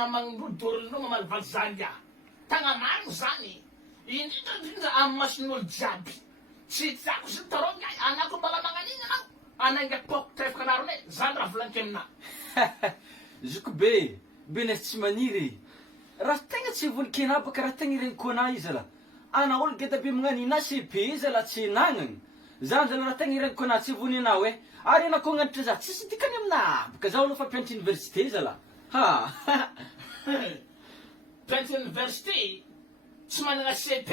namang budol no mamalbalzanya. Tangamang zani. Indindra amas nul jabi. Si Jack si Toronga, anak ko malamangan niya na. Anak nga pok tref ka na rin eh. Zandra flankem na. Zukbe, bines maniri. Rastenga si vun kina pa karatengi rin kuna izala. Ana ol geta bi mga nina si pi izala si nangang. Zanzala ratengi rin kuna si vun inawe. Ari na ko ngan tza si di kanem na. Kazaw no fa pent university izala. Ha. Pent university. Tsman nga CP.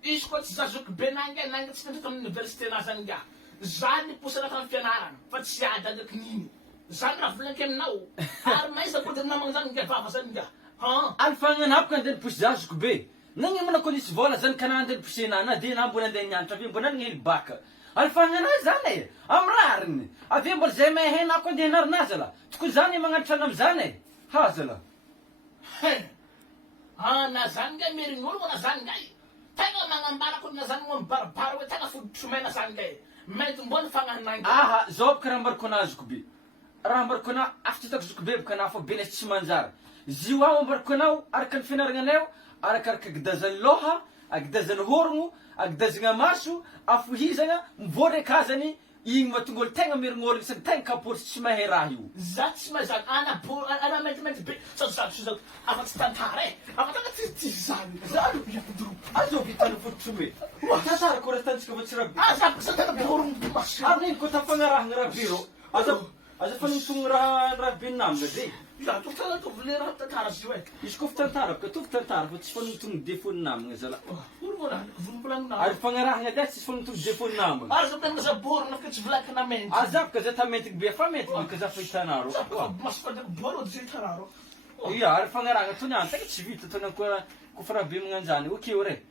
Isko tza Zukbe nanga tsa ng university na zanga. Zani po sa natang fianaran. Fatsiyada ng knini. Zandra flankem na o. Armay sa putin namang zanga papasan nga. Ha? Alfangan hap kan den pusda Zukbe. Nangi mana ko nis vola zan kanan den pusina na din ambunan den yan tabi bunan ngil baka. Alfangan na zane. Amrarn. Afi bol zeme he na ko dinar nazala. Tku zani mga tanam zane. Hazala. Na zanga miringul mo na zangay. Tanga mga mbara ko na zangong barbaro. Tanga food sumay na zangay. May tumbon fangan nang. Aha, zob karambar kuna Zukbe. Rambar kuna after tak Zukbe kana fo bines chimanzar. Ziwa umbar kuna arkan finar nganew. Arakar kagdazan loha, agdazan horngo, agdazan masu, afuhiza nga, mbore kazani, ing matungol tenga mirngol sa teng kapur chimaherahiu. Zats mazag ana po ana ment so avat stantare. Avat nga tizan. Zalu ya dru. Azo bitan futsume. Tasar korestan skabachra. Azap sa tanga borong mas. Arnin ko tapangarah ngrabiro. Azo fanung rabin nam gadi. Ya tu tala tu vlera ta taras jwe. Iskof tantarap ka tuf tantarap at fanung tung defun nam ngazala. Urmona, vumplang na. Ar pangarah nga dati fanung tung defun nam. Arzo tan sa bor na kits vlak na ment. Azap ka zatametik biafamet ka zafitanaro. Mas pa de boro zitararo. Iya, ar pangarah nga tunan tak chivita tunan ko fara bim nganzani. Okay ore.